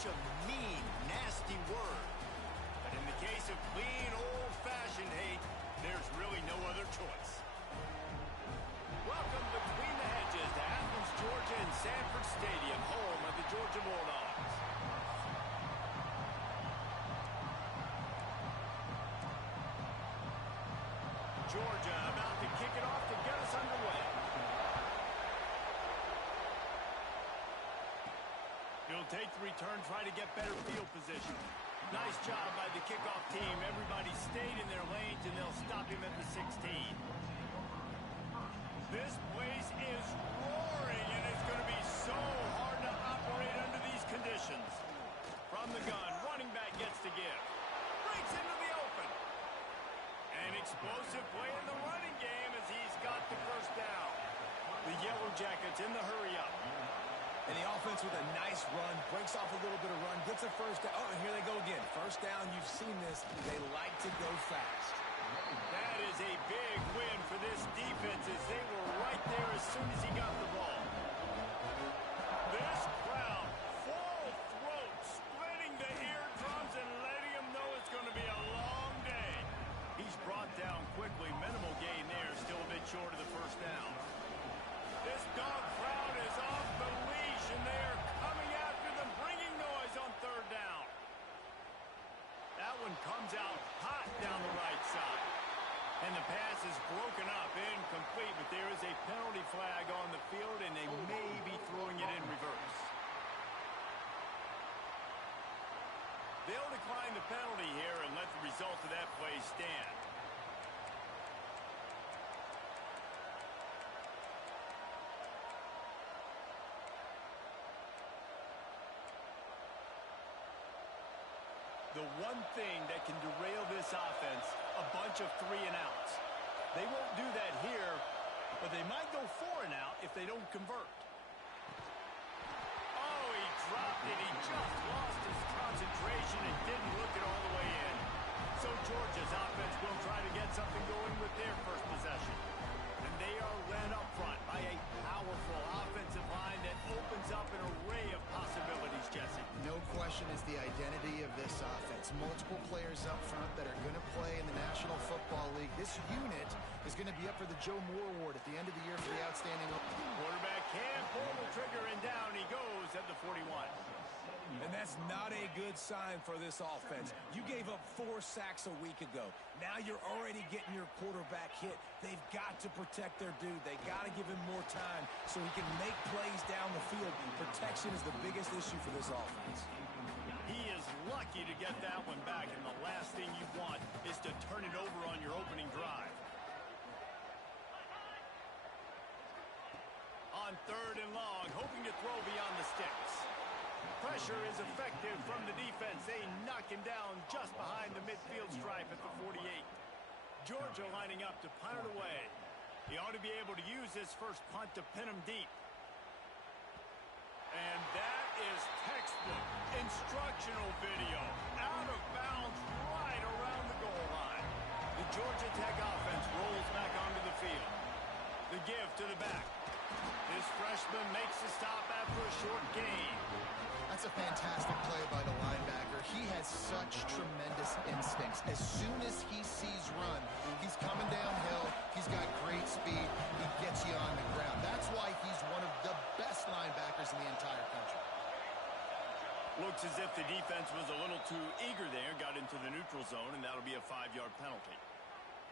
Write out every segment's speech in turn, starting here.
such a mean, nasty word. But in the case of clean, old-fashioned hate, there's really no other choice. Welcome between the hedges to Athens, Georgia and Sanford Stadium, home of the Georgia Bulldogs. Georgia about to kick it off to get us underway. It'll take the return, try to get better field position. Nice job by the kickoff team. Everybody stayed in their lanes, and they'll stop him at the 16. This place is roaring, and it's going to be so hard to operate under these conditions. From the gun, running back gets to give. Breaks into the open. An explosive play in the running game as he's got the first down. The Yellow Jackets in the hurry-up. And the offense with a nice run, breaks off a little bit of run, gets a first down. Oh, and here they go again. First down, you've seen this. They like to go fast. That is a big win for this defense as they were right there as soon as he got the ball. This crowd, full throat, splitting the eardrums and letting them know it's going to be a long day. He's brought down quickly. Minimal gain there, still a bit short of the first down. This dog crowd is off the leash, and they are coming after them, bringing noise on third down. That one comes out hot down the right side. And the pass is broken up, incomplete, but there is a penalty flag on the field, and they may be throwing it in reverse. They'll decline the penalty here and let the result of that play stand. The one thing that can derail this offense, a bunch of 3-and-outs. They won't do that here, but they might go 4-and-out if they don't convert. Oh, he dropped it. He just lost his concentration and didn't look it all the way in. So Georgia's offense will try to get something going with their first possession. And they are led up front by a powerful offensive line that opens up an array of possibilities, Jesse. No question is the identity of this offense. Multiple players up front that are going to play in the National Football League. This unit is going to be up for the Joe Moore Award at the end of the year for the outstanding. Quarterback can pull the trigger, and down he goes at the 41. And that's not a good sign for this offense. You gave up 4 sacks a week ago. Now you're already getting your quarterback hit. They've got to protect their dude. They got to give him more time so he can make plays down the field. Protection is the biggest issue for this offense. He is lucky to get that one back, and the last thing you want is to turn it over on your opening drive. On third and long, hoping to throw beyond the sticks. Pressure is effective from the defense. They knock him down just behind the midfield stripe at the 48. Georgia lining up to punt it away. He ought to be able to use this first punt to pin him deep. And that is textbook instructional video. Out of bounds right around the goal line. The Georgia Tech offense rolls back onto the field. The give to the back. This freshman makes the stop after a short gain. That's a fantastic play by the linebacker. He has such tremendous instincts. As soon as he sees run, he's coming downhill. He's got great speed. He gets you on the ground. That's why he's one of the best linebackers in the entire country. Looks as if the defense was a little too eager there, got into the neutral zone, and that'll be a 5-yard penalty.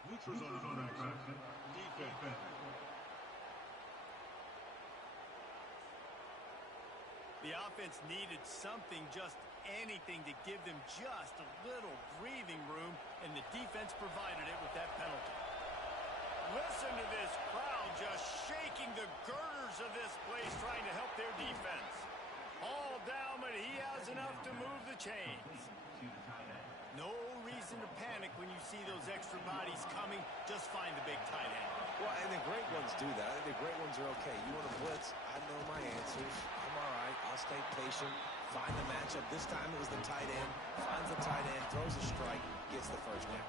Neutral zone infraction. Defense. The offense needed something, just anything, to give them just a little breathing room, and the defense provided it with that penalty. Listen to this crowd just shaking the girders of this place, trying to help their defense. All down, but he has enough to move the chains. No reason to panic when you see those extra bodies coming. Just find the big tight end. Well, and the great ones do that. The great ones are okay. You want to blitz? I know my answers. I'm all right. I'll stay patient. Find the matchup. This time it was the tight end. Finds the tight end, throws a strike, gets the first down.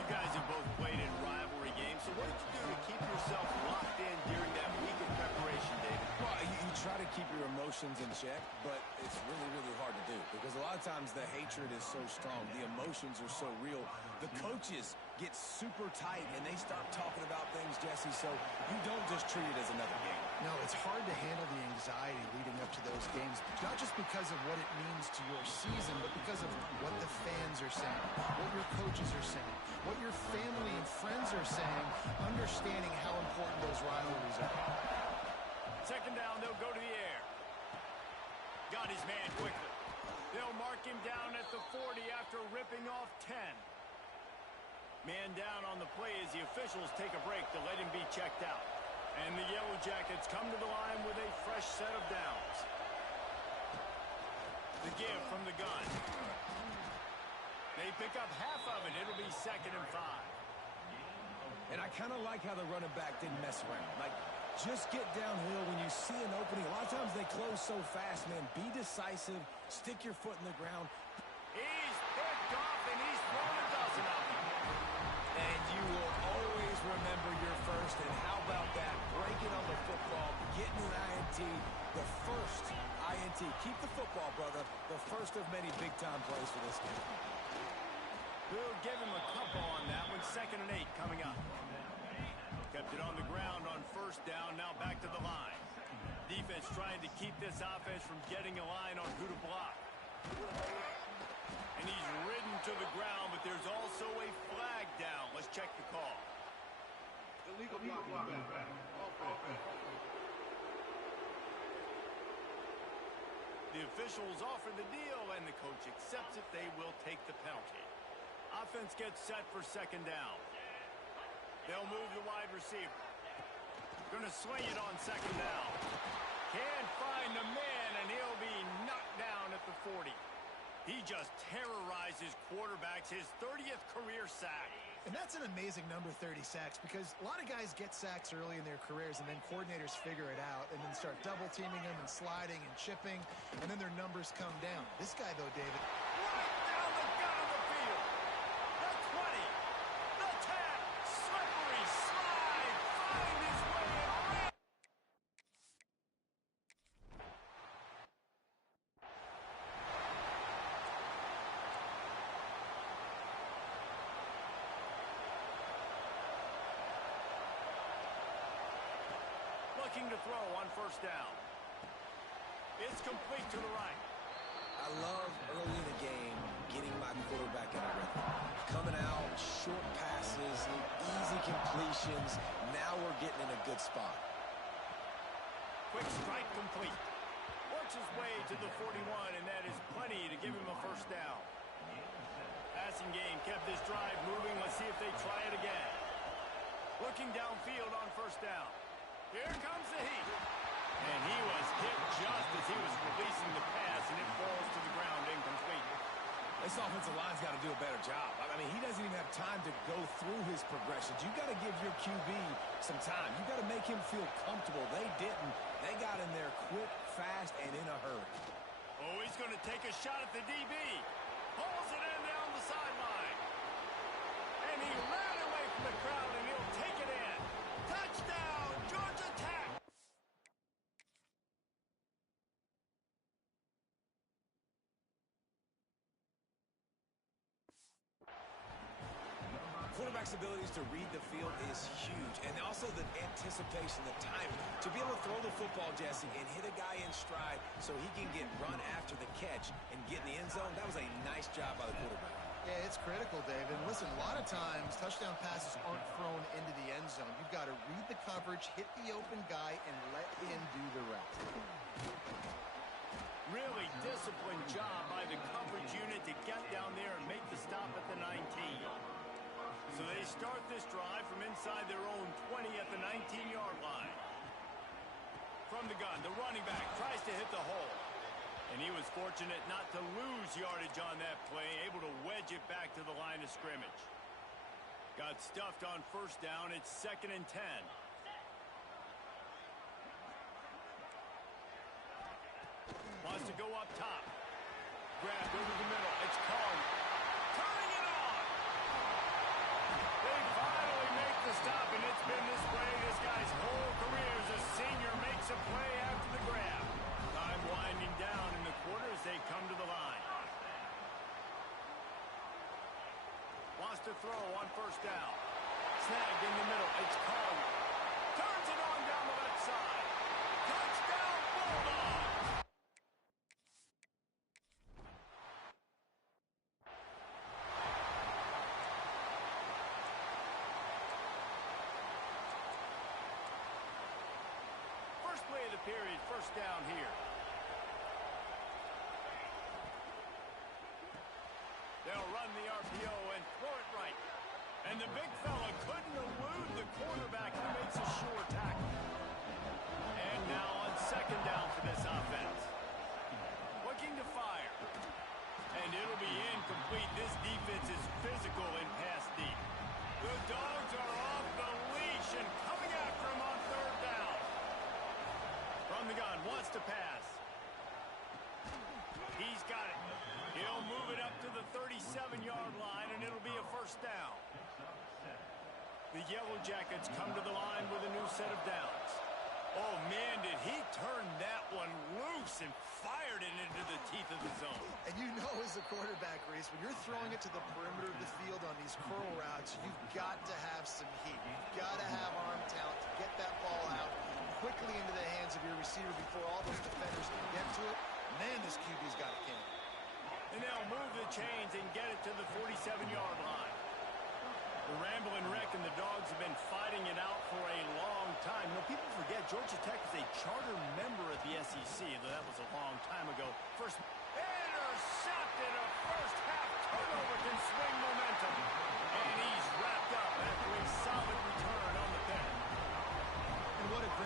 You guys have both played in rivalry games, so what did you do to keep yourself locked in during that week of preparation, David? Well, you try to keep your emotions in check, but it's really, really hard to do because a lot of times the hatred is so strong. The emotions are so real. The coaches get super tight, and they start talking about things, Jesse, so you don't just treat it as another game. No, it's hard to handle the anxiety leading up to those games, not just because of what it means to your season, but because of what the fans are saying, what your coaches are saying, what your family and friends are saying, understanding how important those rivalries are. Second down, they'll go to the air. Got his man quickly. They'll mark him down at the 40 after ripping off 10. Man down on the play as the officials take a break to let him be checked out. And the Yellow Jackets come to the line with a fresh set of downs. The give from the gun. They pick up half of it. It'll be 2nd and 5. And I kind of like how the running back didn't mess around. Like, just get downhill when you see an opening. A lot of times they close so fast, man. Be decisive. Stick your foot in the ground. He's picked off, and he's thrown a dozen of them. And you will always remember your first. And how about that? Breaking on the football, getting an INT, the first INT. Keep the football, brother. The first of many big-time plays for this game. We'll give him a couple on that one. 2nd and 8 coming up. Kept it on the ground on 1st down. Now back to the line. Defense trying to keep this offense from getting a line on who to block. And he's ridden to the ground, but there's also a flag down. Let's check the call. Illegal blocking back. Offense. The officials offer the deal, and the coach accepts it. They will take the penalty. Offense gets set for 2nd down. They'll move the wide receiver. Gonna swing it on 2nd down. Can't find the man, and he'll be knocked down at the 40. He just terrorizes quarterbacks, his 30th career sack. And that's an amazing number, 30 sacks, because a lot of guys get sacks early in their careers, and then coordinators figure it out and then start double-teaming them and sliding and chipping, and then their numbers come down. This guy, though, David, Right down the gut of the field. The 20. The 10. Slippery slide. Find his way in. Looking to throw on 1st down. It's complete to the right. I love early in the game getting my quarterback in a rhythm. Coming out, short passes, easy completions. Now we're getting in a good spot. Quick strike complete. Works his way to the 41, and that is plenty to give him a 1st down. Passing game kept this drive moving. Let's see if they try it again. Looking downfield on 1st down. Here comes the heat. And he was hit just as he was releasing the pass, and it falls to the ground incomplete. This offensive line's got to do a better job. I mean, he doesn't even have time to go through his progressions. You got to give your QB some time. You got to make him feel comfortable. They didn't. They got in there quick, fast, and in a hurry. Oh, he's going to take a shot at the DB. Pulls it in down the sideline. And he ran away from the crowd, and he'll take it in. Touchdown, Georgia Tech. Quarterback's abilities to read the field is huge, and also the anticipation, the timing. To be able to throw the football, Jesse, and hit a guy in stride so he can get run after the catch and get in the end zone, that was a nice job by the quarterback. yeah, it's critical, David. Listen, a lot of times touchdown passes aren't thrown into the end zone. You've got to read the coverage, hit the open guy, and let him do the rest. Really disciplined job by the coverage unit to get down there and make the stop at the 19. So they start this drive from inside their own 20 at the 19-yard line. From the gun, the running back tries to hit the hole. And he was fortunate not to lose yardage on that play, able to wedge it back to the line of scrimmage. Got stuffed on 1st down. It's 2nd and 10. Wants to go up top. Grabbed over the middle. It's Cohen. Turning it on. They finally make the stop, and it's been this way this guy's whole career as a senior makes a play after the grab. throw on first down. Snagged in the middle. It's Collier. Turns it on down the left side. Touchdown, Bulldogs! First play of the period, first down here. They'll run the RPO and throw it right. And the big fella couldn't elude the quarterback who makes a sure tackle. And now on second down for this offense. Looking to fire. And it'll be incomplete. This defense is physical and pass deep. The Dogs are off the leash and coming after him on third down. From the gun, wants to pass. He's got it. He'll move it up to the 37-yard line, and it'll be a first down. The Yellow Jackets come to the line with a new set of downs. Oh, man, did he turn that one loose and fired it into the teeth of the zone. And you know as a quarterback, Reese, when you're throwing it to the perimeter of the field on these curl routes, you've got to have some heat. You've got to have arm talent to get that ball out quickly into the hands of your receiver before all those defenders can get to it. Man, this QB's got a game. And they'll move the chains and get it to the 47-yard line. The Ramblin' Wreck and the Dogs have been fighting it out for a long time. You know, people forget Georgia Tech is a charter member of the SEC, though that was a long time ago. First intercepted, a first half turnover can swing momentum. And he's wrapped up after a solid return on the pick. And what a great